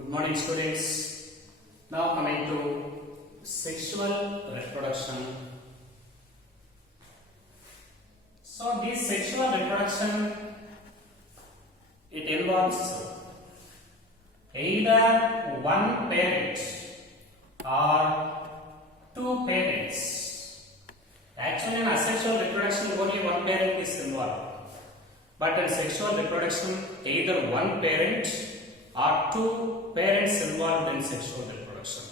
Good morning, students. Now coming to sexual reproduction. So this sexual reproduction, it involves either one parent or two parents. Actually, in asexual reproduction, only one parent is involved. But in sexual reproduction, either one parent or two parents involved in sexual reproduction.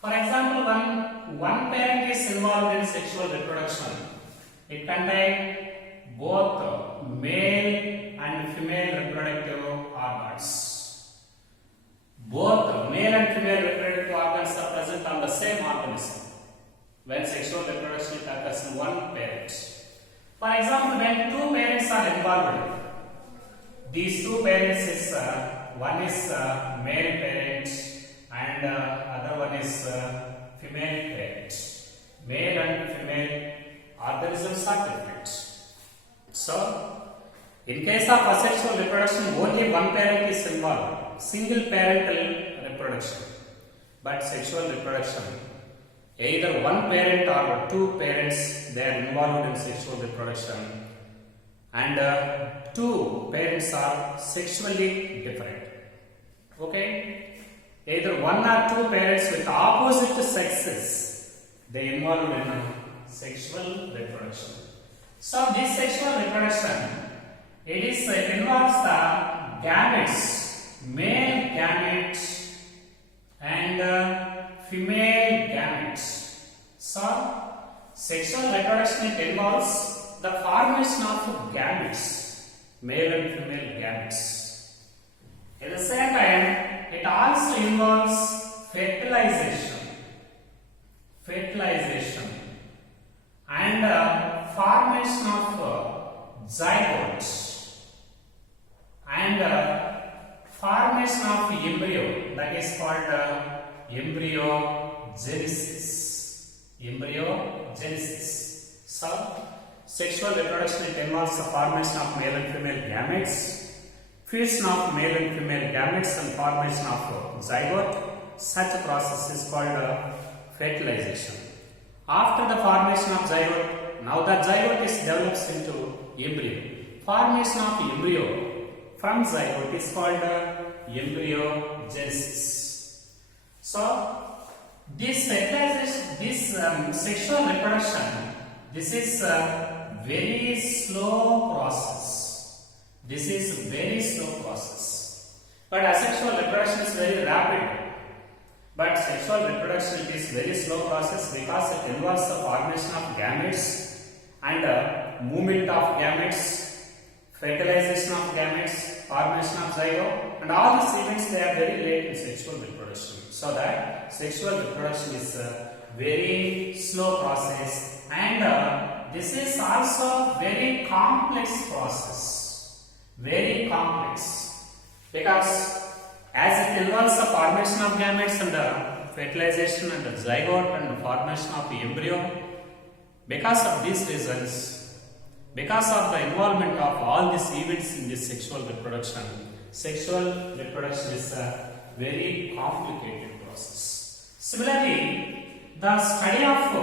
For example, one parent is involved in sexual reproduction. It contains both male and female reproductive organs. Both male and female reproductive organs are present on the same organism when sexual reproduction occurs in one parent. For example, when two parents are involved, these two parents is one is male parent and other one is female parent. Male and female organisms are different. So, in case of asexual reproduction, only one parent is involved, single parental reproduction. But sexual reproduction, either one parent or two parents, they are involved in sexual reproduction. And two parents are sexually different. Okay? Either one or two parents with opposite sexes, they involved in sexual reproduction. So this sexual reproduction, it involves the gametes, male gametes and female gametes. So sexual reproduction, it involves the formation of gametes, male and female gametes. At the same time, it also involves fertilization and formation of zygote and formation of embryo, that is called embryogenesis. So, sexual reproduction, it involves the formation of male and female gametes, fusion of male and female gametes and formation of zygote. Such a process is called fertilization. After the formation of zygote, now the zygote is develops into embryo. Formation of embryo from zygote is called embryogenesis. So, this fertilization, this sexual reproduction, this is a very slow process. But asexual reproduction is very rapid. But sexual reproduction, it is very slow process because it involves the formation of gametes and movement of gametes, fertilization of gametes, formation of zygote, and all these events, they are very late in sexual reproduction. So that sexual reproduction is a very slow process, and this is also very complex process. Very complex, because as it involves the formation of gametes and the fertilization and the zygote and the formation of the embryo, because of these reasons, because of the involvement of all these events in this sexual reproduction is a very complicated process. Similarly, the study of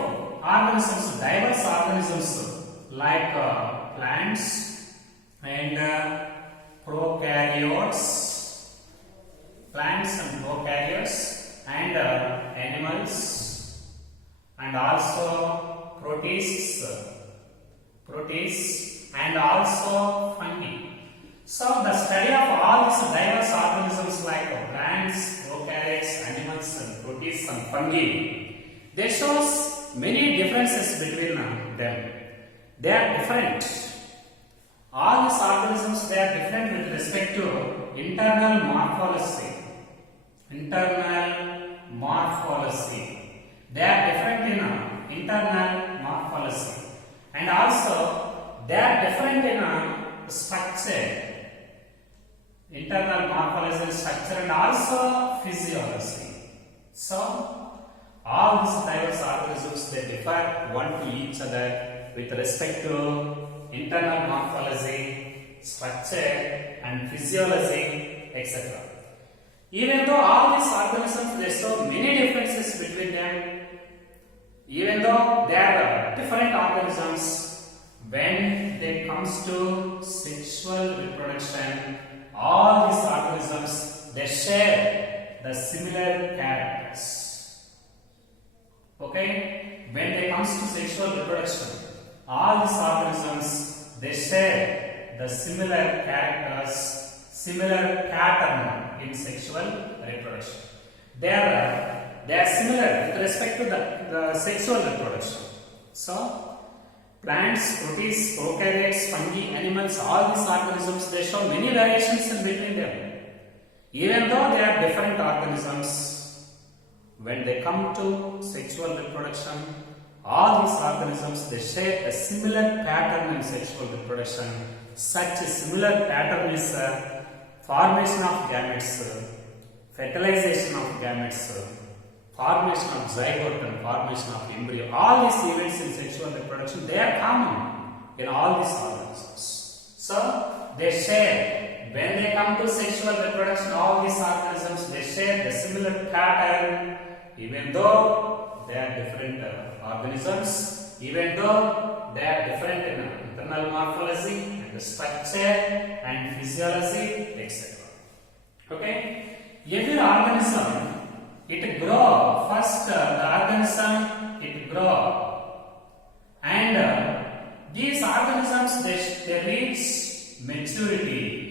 organisms, diverse organisms like plants and prokaryotes, and animals, and also protists and also fungi. So the study of all these diverse organisms like plants, prokaryotes, animals and protists and fungi, they shows many differences between them. They are different. All these organisms, they are different with respect to internal morphology. They are different in internal morphology, and also they are different in structure. Internal morphology, structure, and also physiology. So, all these diverse organisms, they differ one to each other with respect to internal morphology, structure, and physiology, etc. Even though all these organisms, there are so many differences between them, even though they are different organisms, when it comes to sexual reproduction, all these organisms, they share the similar characters. Okay? When it comes to sexual reproduction, all these organisms, they share the similar characters, similar pattern in sexual reproduction. They are similar with respect to the sexual reproduction. So, plants, protists, prokaryotes, fungi, animals, all these organisms, they show many variations in between them. Even though they are different organisms, when they come to sexual reproduction, all these organisms, they share a similar pattern in sexual reproduction. Such a similar pattern is formation of gametes, fertilization of gametes, formation of zygote and formation of embryo. All these events in sexual reproduction, they are common in all these organisms. So, they share, when they come to sexual reproduction, all these organisms, they share the similar pattern, even though they are different organisms, even though they are different in internal morphology and structure and physiology, etc. Okay? Every organism, it grow. First, the organism, it grow. And these organisms, they reach maturity.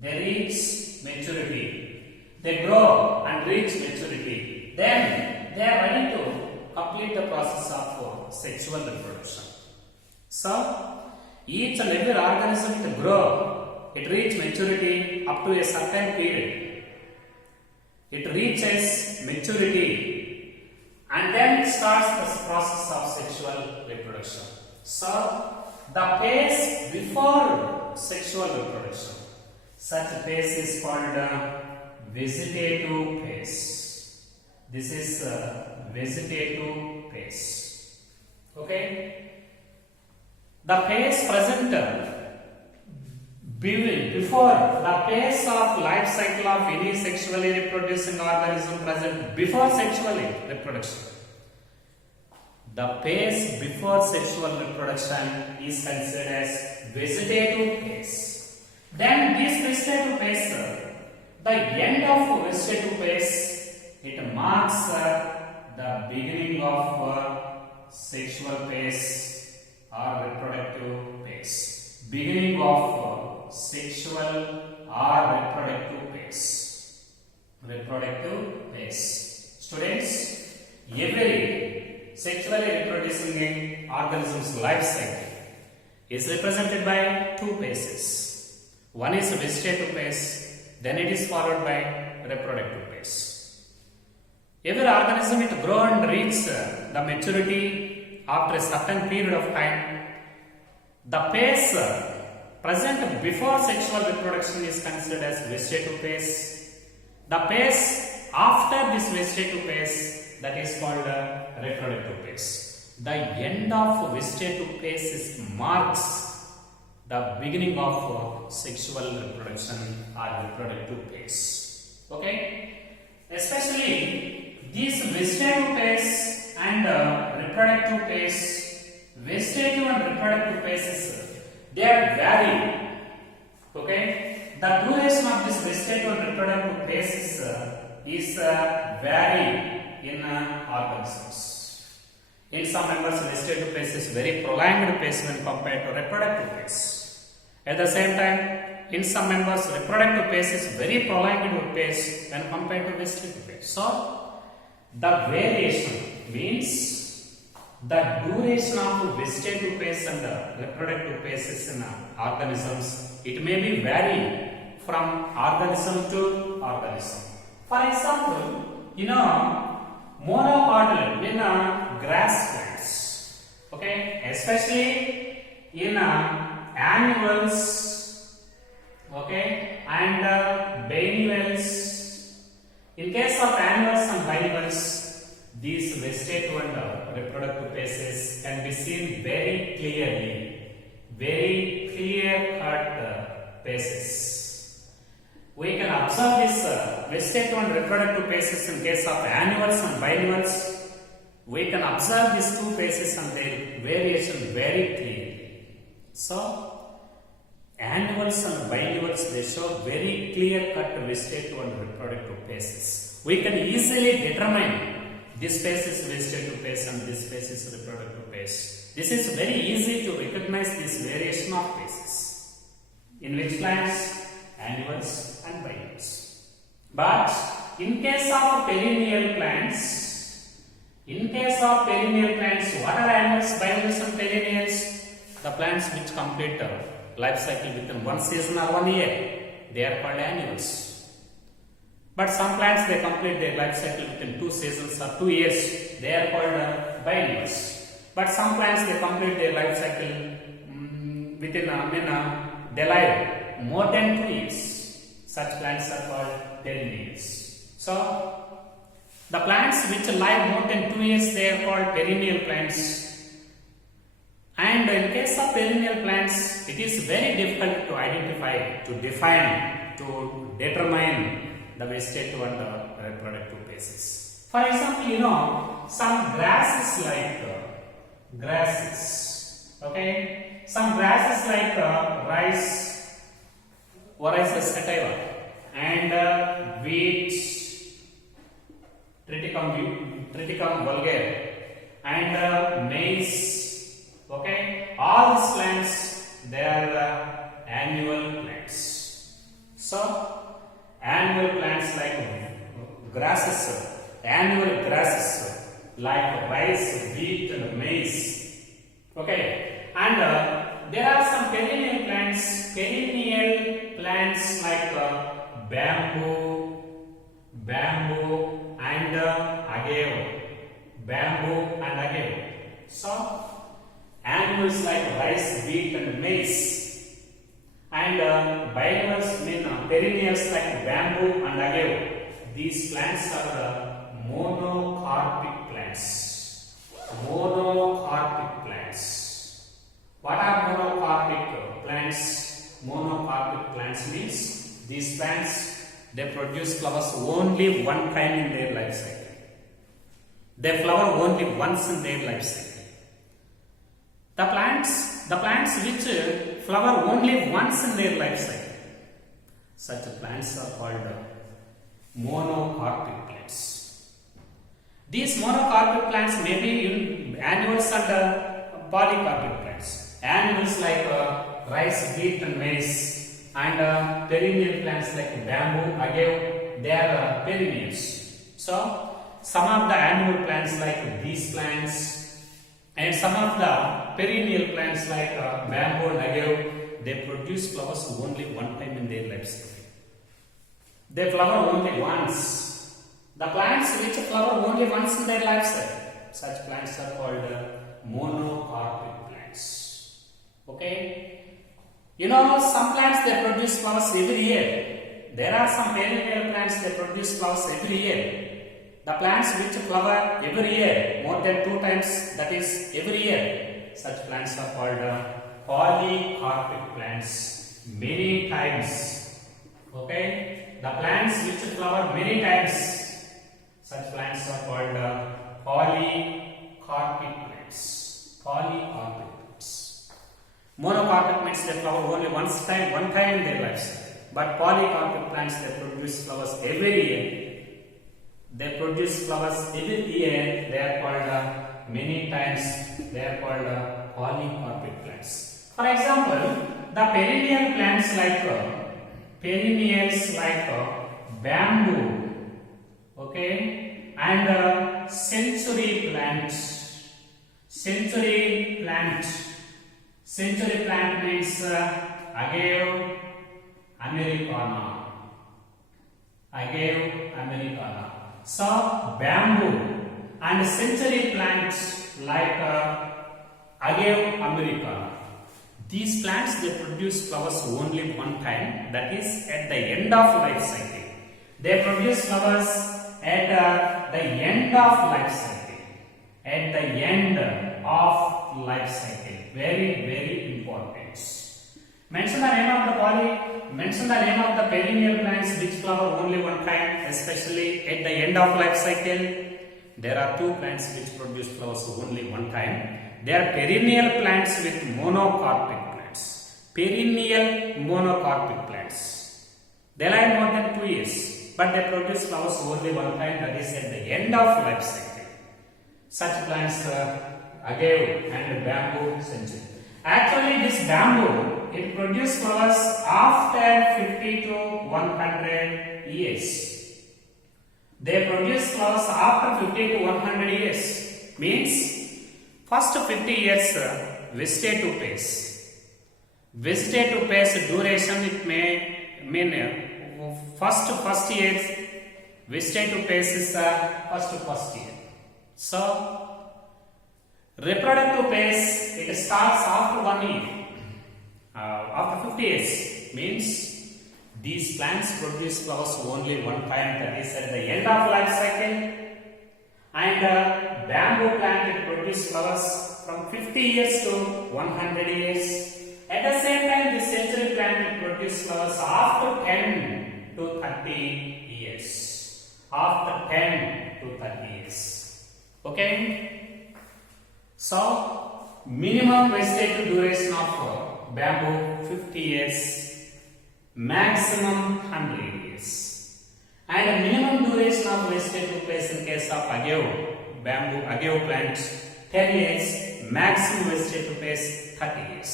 They reach maturity. They grow and reach maturity. Then, they are ready to complete the process of sexual reproduction. So, each and every organism, it grow. It reach maturity up to a certain period. It reaches maturity and then starts the process of sexual reproduction. So, the phase before sexual reproduction, such a phase is called vegetative phase. This is vegetative phase. Okay? The phase present before the phase of life cycle of any sexually reproducing organism present before sexual reproduction. The phase before sexual reproduction is considered as vegetative phase. Then this vegetative phase, the end of vegetative phase, it marks the beginning of sexual phase or reproductive phase. Beginning of sexual or reproductive phase. Reproductive phase. Students, every sexually reproducing organism's life cycle is represented by two phases. One is vegetative phase, then it is followed by reproductive phase. Every organism, it grow and reach the maturity after a certain period of time. The phase present before sexual reproduction is considered as vegetative phase. The phase after this vegetative phase, that is called reproductive phase. The end of vegetative phase marks the beginning of sexual reproduction or reproductive phase. Okay? Especially these vegetative phase and reproductive phase, vegetative and reproductive phases, they are vary. Okay? The duration of this vegetative and reproductive phases is vary in organisms. In some members, vegetative phase is very prolonged phase when compared to reproductive phase. At the same time, in some members, reproductive phase is very prolonged phase when compared to vegetative phase. So, the variation means the duration of vegetative phase and reproductive phases in organisms, it may be vary from organism to organism. For example, monocotyledon in grass plants, okay, especially in annuals, okay, and biennials. In case of annuals and biennials, these vegetative and reproductive phases can be seen very clearly, very clear-cut phases. We can observe this vegetative and reproductive phases in case of annuals and biennials, we can observe these two phases and their variation very clearly. So, annuals and biennials, they show very clear-cut vegetative and reproductive phases. We can easily determine this phase is vegetative phase and this phase is reproductive phase. This is very easy to recognize this variation of phases. In which plants? Annuals and biennials. But in case of perennial plants, what are annuals, biennials and perennials? The plants which complete life cycle within one season or 1 year, they are called annuals. But some plants, they complete their life cycle within 2 seasons or 2 years, they are called biennials. But some plants, they complete their life cycle within they live more than 2 years. Such plants are called perennials. So, the plants which live more than 2 years, they are called perennial plants. And in case of perennial plants, it is very difficult to identify, to define, to determine the vegetative and the reproductive phases. For example, some grasses like some grasses like rice, Oryza sativa, and wheat, Triticum vulgare, and maize. All these plants, they are annual plants. So, annual plants like grasses, annual grasses like rice, wheat, and maize. And there are some perennial plants like bamboo, and agave. So, annuals like rice, wheat, and maize, and biennials mean perennials like bamboo and agave. These plants are monocarpic plants. What are monocarpic plants? Monocarpic plants means these plants, they produce flowers only one time in their life cycle. They flower only once in their life cycle. The plants which flower only once in their life cycle, such plants are called monocarpic plants. These monocarpic plants may be in annuals and polycarpic plants. Annuals like rice, wheat, and maize, and perennial plants like bamboo, agave, they are perennials. So, some of the annual plants like these plants, and some of the perennial plants like bamboo and agave, they produce flowers only one time in their life cycle. They flower only once. The plants which flower only once in their life cycle, such plants are called monocarpic plants. Some plants, they produce flowers every year. There are some perennial plants, they produce flowers every year. The plants which flower every year, more than 2 times, that is every year, such plants are called polycarpic plants, many times. The plants which flower many times, such plants are called polycarpic plants. Monocarpic means they flower only one time in their lives. But polycarpic plants, they produce flowers every year. They are called many times, they are called polycarpic plants. For example, the perennials like bamboo, and century plant means agave americana. So, bamboo and century plants like agave americana. These plants, they produce flowers only one time, that is at the end of life cycle. They produce flowers at the end of life cycle. Very, very important. Mention the name of the mention the name of the perennial plants which flower only one time, especially at the end of life cycle. There are two plants which produce flowers only one time. They are perennial plants with monocarpic plants. Perennial monocarpic plants. They live more than 2 years, but they produce flowers only one time, that is at the end of life cycle. Such plants agave and bamboo century. Actually, this bamboo, it produces flowers after 50 to 100 years. They produce flowers after 50 to 100 years. Means, first 50 years vegetative phase. Vegetative phase duration, it may mean first year vegetative phase is first year. So, reproductive phase, it starts after 1 year. After 50 years, means these plants produce flowers only one time, that is at the end of life cycle. And bamboo plant, it produces flowers from 50 years to 100 years. At the same time, this century plant, it produces flowers after 10 to 30 years. After 10 to 30 years. Okay? So, minimum vegetative duration of bamboo 50 years. Maximum 100 years. And a minimum duration of vegetative phase in case of agave plant 10 years, maximum vegetative phase 30 years.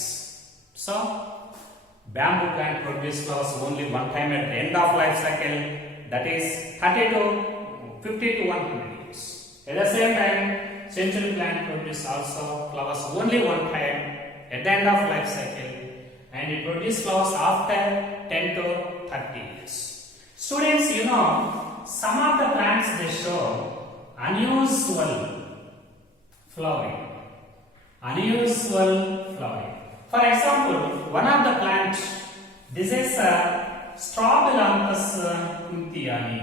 So, bamboo plant produces flowers only one time at the end of life cycle, that is 30 to 50 to 100 years. At the same time, century plant produces also flowers only one time at the end of life cycle, and it produces flowers after 10 to 30 years. Students, you know, some of the plants, they show unusual flowering. Unusual flowering. For example, one of the plants, this is Strobilanthes kuntiani.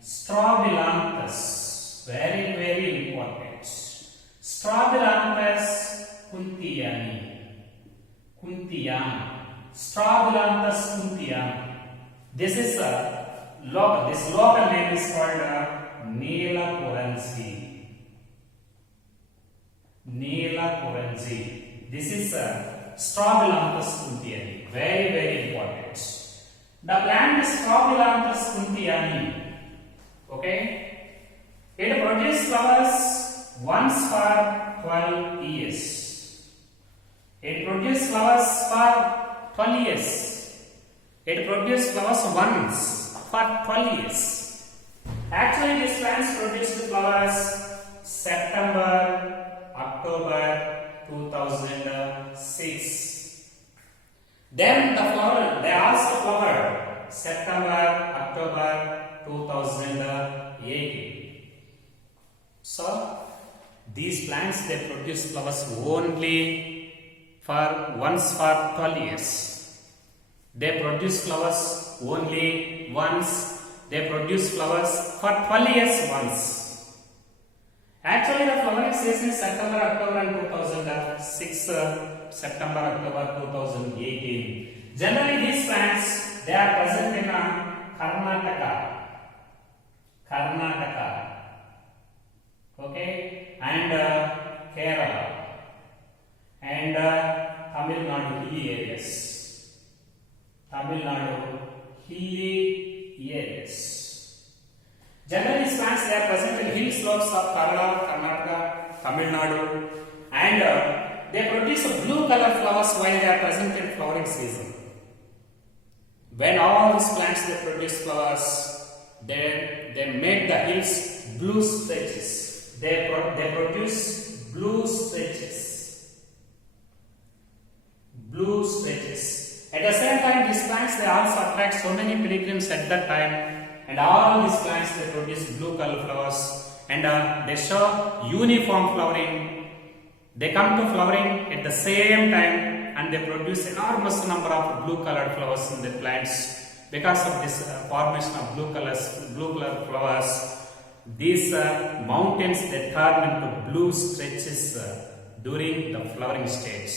Strobilanthes, very, very important. Strobilanthes kuntiani. Kuntian. Strobilanthes kuntian. This is this local name is called Neelakuranzi. Neelakuranzi. This is Strobilanthes kuntiani. Very, very important. The plant is Strobilanthes kuntiani. Okay? It produces flowers once for 12 years. It produces flowers for 12 years. It produces flowers once for 12 years. Actually, these plants produce flowers September, October 2006. Then they also flower September, October 2018. So, these plants, they produce flowers only for once for 12 years. They produce flowers only once. They produce flowers for 12 years once. Actually, the flowering season is September, October and 2006, September, October 2018. Generally, these plants, they are present in Karnataka. Okay, and Kerala. And Tamil Nadu hilly areas. Generally, these plants, they are present in hill slopes of Kerala, Karnataka, Tamil Nadu, and they produce blue color flowers while they are present in flowering season. When all these plants, they produce flowers, they make the hills blue stretches. They produce blue stretches. Blue stretches. At the same time, these plants, they also attract so many pilgrims at that time, and all these plants, they produce blue color flowers, and they show uniform flowering. They come to flowering at the same time, and they produce enormous number of blue colored flowers in the plants. Because of this formation of blue color flowers, these mountains, they turn into blue stretches during the flowering stage.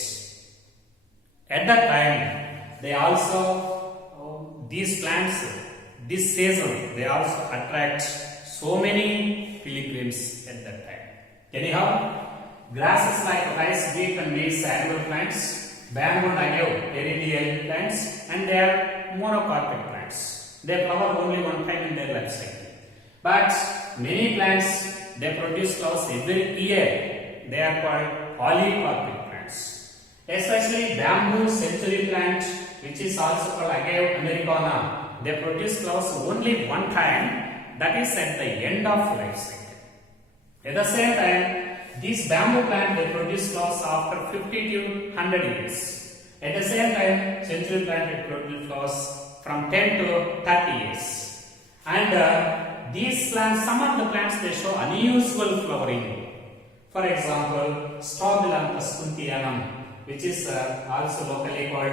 At that time, they also these plants, this season, they also attract so many pilgrims at that time. Anyhow, grasses like rice, wheat and maize, annual plants, bamboo and agave, perennial plants, and they are monocarpic plants. They flower only one time in their life cycle. But many plants, they produce flowers every year. They are called polycarpic plants. Especially bamboo century plant, which is also called agave americana, they produce flowers only one time, that is at the end of life cycle. At the same time, these bamboo plant, they produce flowers after 50 to 100 years. At the same time, century plant, it produces flowers from 10 to 30 years. And these plants, some of the plants, they show unusual flowering. For example, Strobilanthes kuntianum, which is also locally called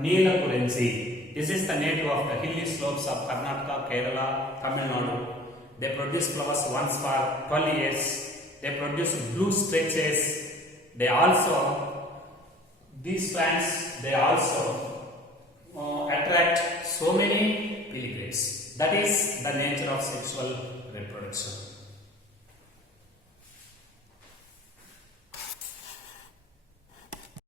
Neelakulensi. This is the native of the hilly slopes of Karnataka, Kerala, Tamil Nadu. They produce flowers once for 12 years. They produce blue stretches. They also, these plants, they also attract so many pilgrims. That is the nature of sexual reproduction.